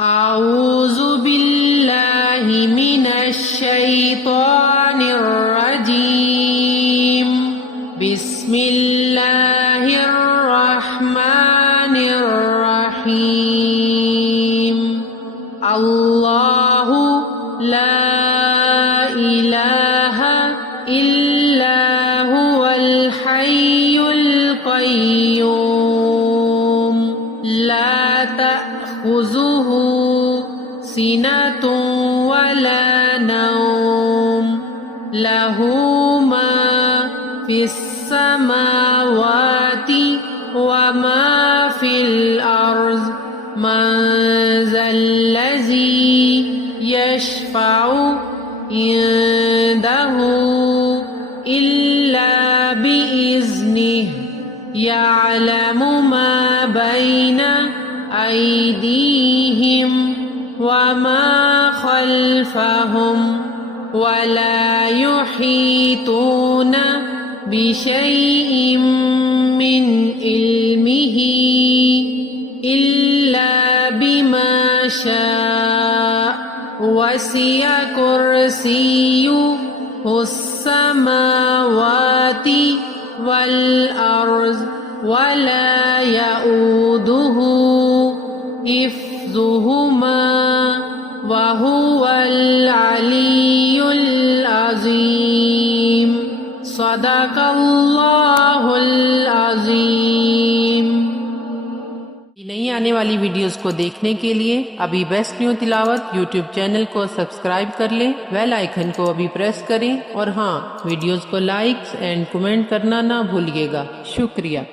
अऊज़ु बिल्लाहि मिनश शैतानिर रजीम। बिस्मिल्लाहिर रहमानिर रहीम। अल्लाहु ला इलाहा इल्ला हुवल हय्युल क़य्यूम। ला तअख़ुज़ुहु सिनतुन वला नौम। लहू मा फिस समावाति व मा फिल अर्ज़। मन ज़ल्लज़ी यशफ़अु इंदहु इल्ला बिइज़्निहि। यअलमु मा बैन अयदीहिम व मा खल्फ़हुम वला युहीतूना बिशैइन मिन इल्मिही इल्ला बिमा शाअ। वसिअ कुर्सियुहुस समावाति वल अर्ज़ वला यऊदुहु हिफ्ज़ुहुमा वहुवल अलियुल अज़ीम। सदक़ल्लाहुल अज़ीम। नई आने वाली वीडियोस को देखने के लिए अभी बेस्ट न्यू तिलावत यूट्यूब चैनल को सब्सक्राइब कर लें, बेल आइकन को अभी प्रेस करें और हाँ, वीडियोस को लाइक एंड कमेंट करना ना भूलिएगा। शुक्रिया।